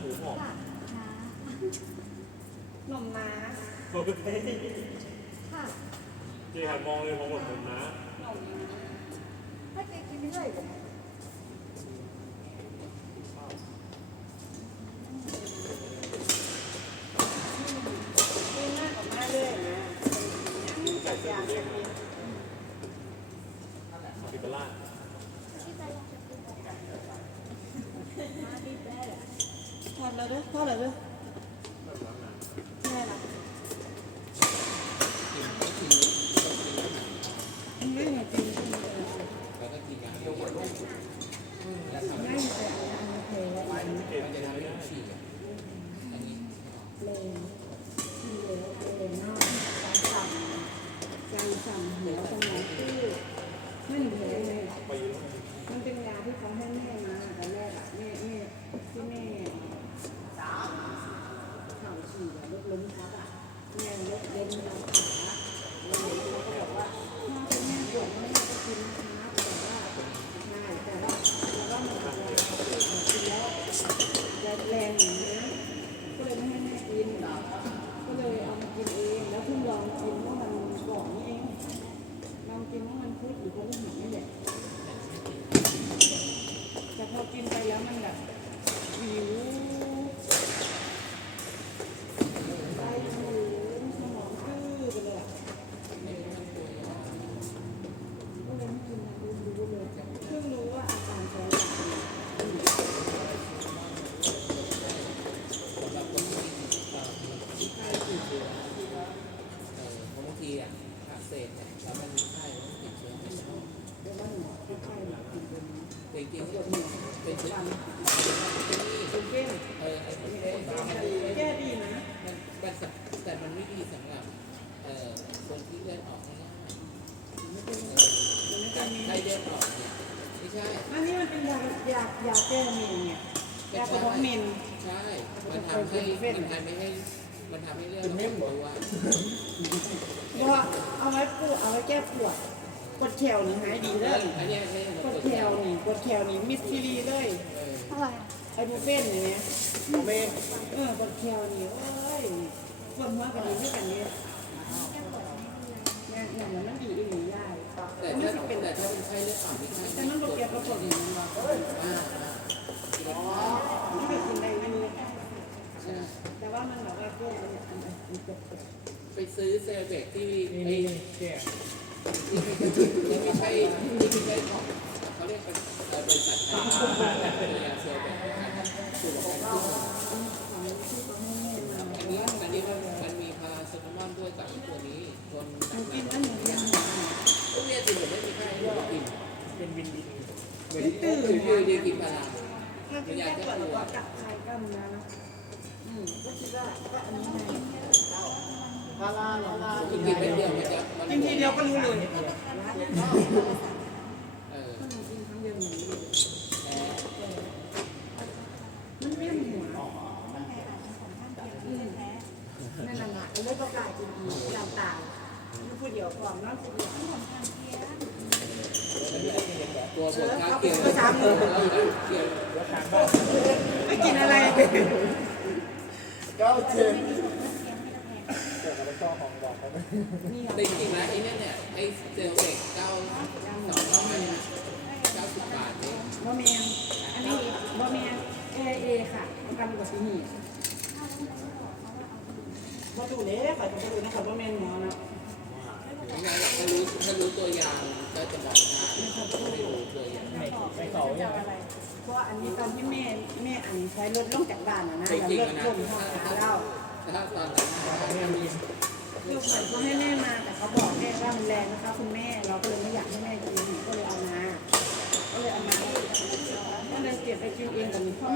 หมูหอมค่ะนะนมม้าโอเคค่ะเจ๊หันมองเลยมองแบบผมนะนมม้า ไม่เคยกินไม่เลยเหรอ กินมากกว่ามาเลยนะเป็นจัดยางอย่างนี้ ปิปล่า ที่ไปลองจะกินมาดีแด้ ทอดแล้วเด้อทอดแล้วเด้อแม่ละไม่เห็นจริงไม่เห็นแต่อันนั้นแพ้ เก็บจะทำไม่ได้ เลนที่เหลวเลนนอกการสั่งการสั่งหัวสมองตื้อไม่เหลือเลย ไปแล้ว มันเป็นยาที่เขาให้แม่มาแต่แรกอะแม่แม่ที่แม่เข่าฉี่อะรถล้มทับอะแม่รถล้มทับขาแล้วเขาก็บอกว่าถ้าเป็นแม่ปวดแม่ก็กินนะคะแต่ว่าง่ายแต่ว่าแต่ว่ามันจะแรงกินแล้วจะแรงอย่างนี้นะก็เลยไม่ให้แม่กินก็เลยเอามากินเองแล้วเพิ่งลองกินว่ามันบอกนี่เองลองกินว่ามันพูดหรือว่ามันเห็นนี่แหละ แต่พอกินไปแล้วมันแบบหิวไส้หิวสมองตื้อไปเลยอะก็เลยไม่กินนะรู้รู้เลยเพิ่งรู้ว่าอาการแพ้ยาไข้ติดเชื้อบางทีอะอักเสบเนี่ยแล้วมันมีไข้มันติดเชื้อไม่ได้ เดี๋ยวว่าหนูที่ไข้หนูกินเป็น จริงปวดๆเป็นเป็นชื้นที่เป็นเก้งเออไอ้ที่ได้แก้ดีนะมันมันแต่มันไม่ดีสำหรับเอ่อคนที่เลือดออกง่ายไม่เป็นๆเอมันไม่เป็นได้เลือดออกเนี่ยไม่ใช่อันนี้มันเป็นยายายาแก้เมนเนี่ยยากระเพาะเมนใช่มันทำให้มันทำไม่ให้มันทำให้เลือดออกตัวเพราะว่าเอาไว้ปวดเอาไว้แก้ปวด ปวดแขวนี่หายดีเลยอันเนี้ยไม่ปวดแขวนี่ปวดแขวนี่มิดซีรีเลยเอออะไรไอบูเฟนนี่เนี่ยเมนเออปวดแขวนี่โอ้ยปวดหัวกันดีด้วยกันเนี่ยเนี่ยเนี่ยมันดีอีหลียายแต่ไม่ถ้าสิเป็นแต่ถ้าเป็นไข้เลือดออกนี่ไข้แต่มันบอกเกี่ยวกับปวดอย่างนั้นว่าอ่าไม่ได้กินได้ไม่รู้ใช่แต่ว่ามันแบบว่าแก้อันนี้อันนี้ปวดปวดไปซื้อเซลเบกที่ไอ้ ที่ไม่ที่ไม่ใช่ที่ไม่ใช่ของเขาเรียกเป็นเอ่อบริษัทไทยเป็นยารของขึ้นมาอันนี้อันนี้มันมันมีพาเซตามอลด้วยกันี้คนอันหนูกินพวกเรียจริงผมไม่มีไข้ที่เรากินเป็นวินดีกินพาราถ้ากินแก้ปวดแล้วก็กัดคลายกล้ามเนื้อนะอืมก็คิดว่าก็อันนี้ไงคือกินเป็นเดียวมันจะกินทีเดียวก็รู้เลย เออถ้ามันเป็นหมวกนั่นนแหละค่ะไม่ต้องกลายกินอียามตายนี่พูดเดียวก่อนนอนพูดเดียวที่ของข้างเคียงตัวบวกข้าเกลียวเกลียว ไม่กินอะไร เก้าเจ็ด จริงๆแล้วไอ้เนี่ยเนี่ยไอ้เซลเบกเก้าสองร้อยเก้าสิบบาทเองบะเมียนอันนี้บะเมียนเอเอค่ะประกันกับที่นี่มาดูเลยค่ะจะดูนะคะบะเมียนหมอนะยังไงถ้ารู้ถ้ารู้ตัวยางก็จะบอกได้ไม่รู้ตัวยางไปเขาอย่างเพราะอันนี้ตอนที่แม่แม่อันใช้รถลงจากบ้านนะนะแล้วริงรถๆนะลงท้องขาเราถ้าตอนนั้น คือเหมือนเขาให้แม่มาแต่เขาบอก แรงนะคะคุณแม่เราก็เลยไม่อยากให้แม่กินก็เลยเอามาก็เลยเอามาก็เลยเก็บไปกินเองแต่มีพ่อไม่กินเอ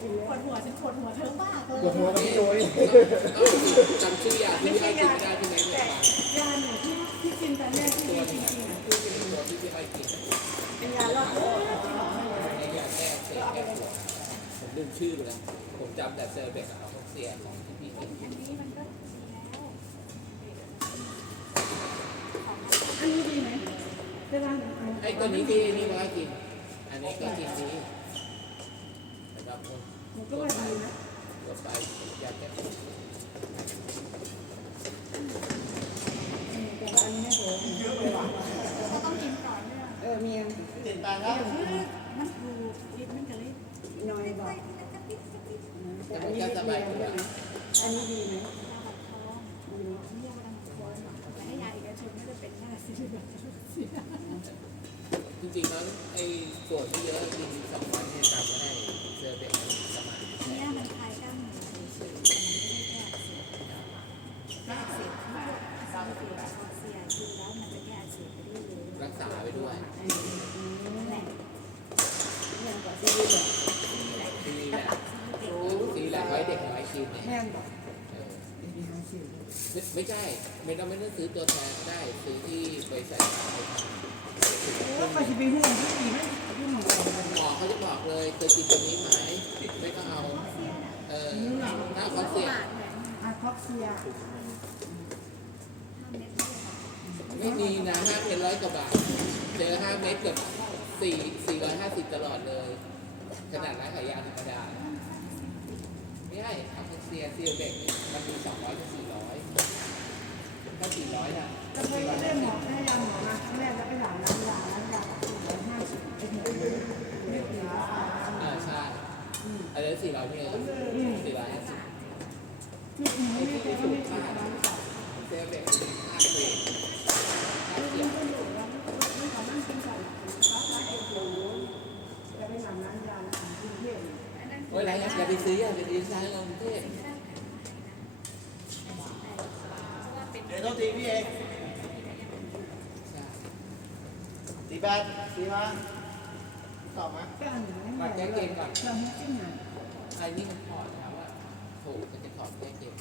ปวดหัวฉันปวดหัวเธอบ้าเลอปวดหัวกับพี่ยจำชื่อยาที่ไม่ได้กิที่ไหนแต่ยาหนูที่ที่กินตอนแรกที่กินจริงๆคือเป็นตัวที่พี่ได้กินเป็นยาหลอกโรคที่หมอให้ยาแก้เสียแก้ปวผมลืมชื่อไปแล้วผมจำแต่เซอร์เบกกัออเสียของที่พี่กินอันนี้มันก็ดีแล้วอันนี้ดีไหมเด้บ้างไอ้ตัวนี้ที่นี่มากิน อันนี้ก็กินดี สำหรันก็ว่าดีนะตัวไปยาแก้ปวดแต่ว่าอันนี้ไม่โหเยอะไปว่ะเราต้องกินต่อเนื่องเออเมียติดตาครับมันถูลิ้นมันก็เลยน้อยบอกกระปิดกระปิดแต่อันนี้ดีไหมอันนี้ดีไหมยาแบบท้องยาดำฟ้อนแต่ให้ยาเอกชนไม่ได้เป็นยาสีเหลืองเสีย จริงๆแล้วไอ้ส่วนที่เยอะกินสองวันเนี่ยจำไม่ได้เซอร์เบกสมัยนี่มันคลายกล้ามเนื้อเฉยๆมันไม่ได้แก้อักเสบแก้อักเสบที่คอเซียกินแล้วมันจะแก้อักเสบไปได้เลยรักษาไปด้วยนั่นแหละเนี่ยบอกซีรีส์นี่และทีแหละเด็กทีแหละไว้เด็กไว้กินเนี่ยแม่บอกเออดีหาสิไม่ไม่ใช่ไม่ต้องไม่ต้องซื้อตัวแทนก็ได้ซื้อที่บริษัท ขายแล้วก็จะไปห่วงที่ดีไหมที่หนูบอกหมอเขาจะบอกเลยเคยกินตัวนี้ไหมไม่ต้องเอาเสียน่ะเออถ้าเขาเสียอนอาท็อกเซียไม่มีนะห้าเม็ดร้อยกว่าบาท เจอห้าเม็ดเกือบสี่สี่ร้อยห้าสิบตลอดเลย ขนาดร้านขายยาธรรมดาไม่ใช่เอาเซียเซียเบกมันมีสองร้อยถึงสี่ร้อยถ้าสี่ร้อยน่ะก็เคยได้หมอได้ยาหมอมาครั้งแรกแล้วไปหลังร้านยาร้านยาสี่ร้อยห้าสิบไอ้หนูไม่ถึง อ่าใช่อันนี้สี่ร้อยไม่เออสี่ร้อยห้าสิบ ที่หนูไม่ได้ก็ไม่ถึงร้าน เซียเบกห้าเบกห้าเซีย ไม่ขอนั่งกินก่อนร้านร้านเอ็นโูจะไปหลังร้านยาแล้วของกรุงเทพ อันนั้น โอ้ยอะ ไรอย่าไปซื้ออย่าไปซื้อซ้ายลงเทพเดี๋ยวต้องตีพี่เองใช่ตีแบตตีมาตอบมาก็อันนั้นเราให้จิ้มหน่อยใครนี่มันถอดถามว่าถูกก็จะถอดแก้เกม